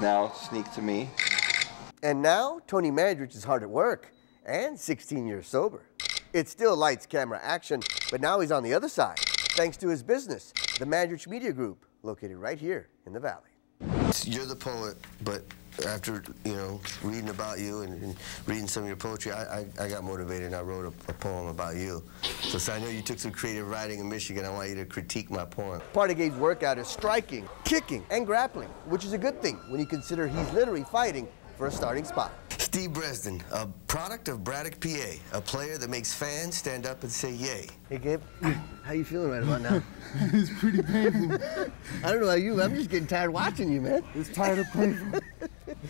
Now sneak to me. And now, Tony Mandrich is hard at work and 16 years sober. It's still lights, camera, action, but now he's on the other side, thanks to his business, the Mandrich Media Group, located right here in the Valley. You're the poet, but after, reading about you and reading some of your poetry, I got motivated and I wrote a poem about you. So I know you took some creative writing in Michigan. I want you to critique my poem. Part of Gabe's workout is striking, kicking, and grappling, which is a good thing when you consider he's literally fighting for a starting spot. Steve Bresden, a product of Braddock, PA, a player that makes fans stand up and say yay. Hey, Gabe, how you feeling right about now? It's pretty painful. I don't know about you, I'm just getting tired watching you, man. It's tired of painful.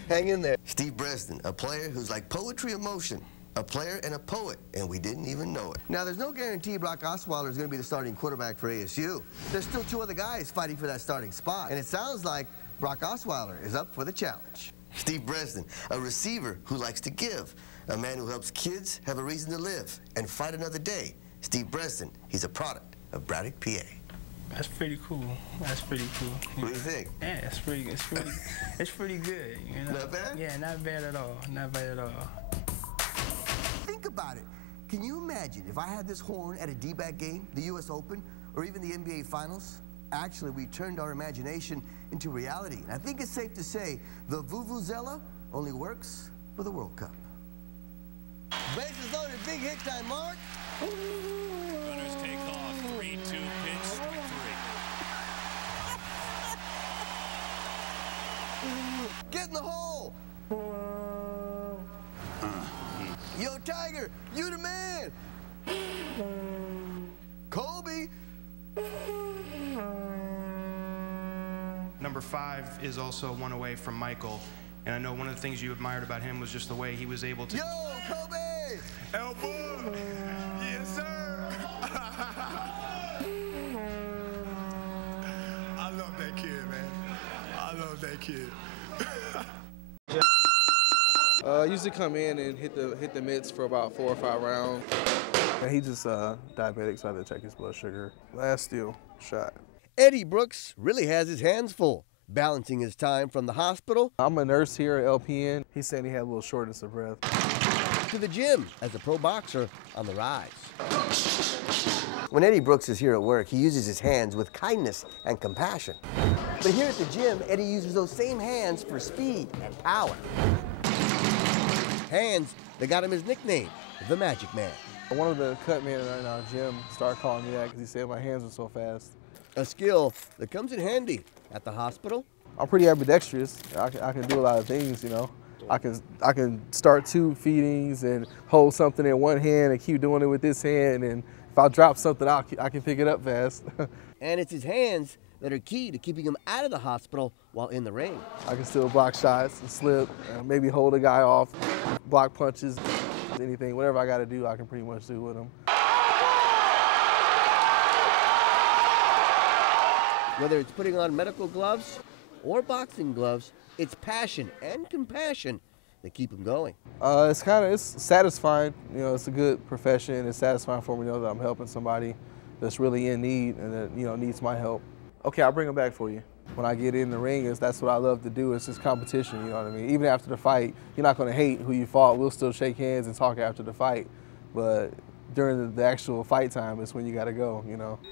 Hang in there. Steve Bresden, a player who's like poetry in motion, a player and a poet, and we didn't even know it. Now, there's no guarantee Brock Osweiler is going to be the starting quarterback for ASU. There's still two other guys fighting for that starting spot, and it sounds like Brock Osweiler is up for the challenge. Steve Bresden, a receiver who likes to give, a man who helps kids have a reason to live and fight another day. Steve Bresden, he's a product of Braddock, PA. That's pretty cool. That's pretty cool. What do you think? Yeah, it's pretty good. Not bad? Yeah, not bad at all. Not bad at all. Think about it. Can you imagine if I had this horn at a D-back game, the U.S. Open, or even the NBA Finals? Actually, we turned our imagination into reality. And I think it's safe to say the Vuvuzela only works for the World Cup. Bases loaded, big hit time, Mark. Runners take off. 3-2 pitch, strike 3. Get in the hole. Yo, Tiger, you the man. Kobe. Number 5 is also one away from Michael, and I know one of the things you admired about him was just the way he was able to. Yo, Kobe! Elbow! Yes, sir! I love that kid, man. I love that kid. Usually come in and hit the mitts for about 4 or 5 rounds. And he just diabetic, so I had to check his blood sugar. Last steal shot. Eddie Brooks really has his hands full, balancing his time from the hospital. I'm a nurse here at LPN. He said he had a little shortness of breath. To the gym as a pro boxer on the rise. When Eddie Brooks is here at work, he uses his hands with kindness and compassion. But here at the gym, Eddie uses those same hands for speed and power. Hands that got him his nickname, the Magic Man. One of the cut men in our gym started calling me that because he said my hands were so fast. A skill that comes in handy at the hospital. I'm pretty ambidextrous. I can do a lot of things, I can start 2 feedings and hold something in one hand and keep doing it with this hand, and if I drop something, I can pick it up fast. And it's his hands that are key to keeping him out of the hospital while in the ring. I can still block shots and slip, maybe hold a guy off, block punches, anything, whatever I got to do, I can pretty much do with him. Whether it's putting on medical gloves or boxing gloves, it's passion and compassion that keep him going. It's satisfying. It's a good profession. It's satisfying for me to know that I'm helping somebody that's really in need and that needs my help. Okay, I'll bring them back for you. When I get in the ring, that's what I love to do. It's just competition, you know what I mean? Even after the fight, you're not going to hate who you fought. We'll still shake hands and talk after the fight. But during the actual fight time is when you got to go,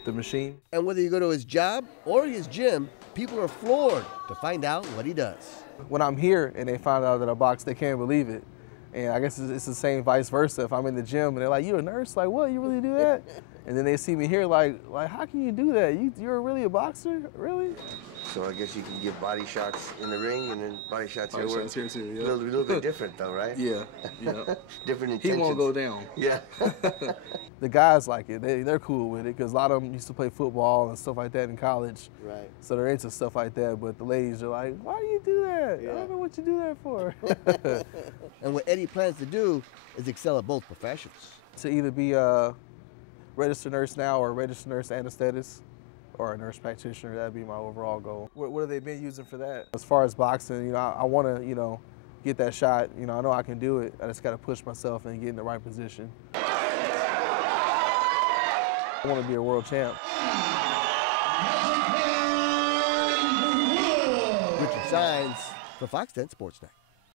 the machine. And whether you go to his job or his gym, people are floored to find out what he does. When I'm here and they find out that I box, they can't believe it. And I guess it's the same vice versa. If I'm in the gym and they're like, "You a nurse? Like, what? You really do that?" And then they see me here like, "How can you do that? You're really a boxer? Really?" So I guess you can give body shots in the ring and then body shots here. Shots here too, yeah. A little bit different though, right? Yeah. Different intentions. He won't go down. Yeah. The guys like it. They're cool with it because a lot of them used to play football and stuff like that in college. Right. So they're into stuff like that. But the ladies are like, "Why do you do that? Yeah. I don't know what you do that for." And what Eddie plans to do is excel at both professions. To either be a registered nurse now or a registered nurse anesthetist or a nurse practitioner, that'd be my overall goal. What have they been using for that? As far as boxing, I want to, get that shot. I know I can do it. I just got to push myself and get in the right position. I want to be a world champ. Richard Saenz For Fox 10 Sports Night.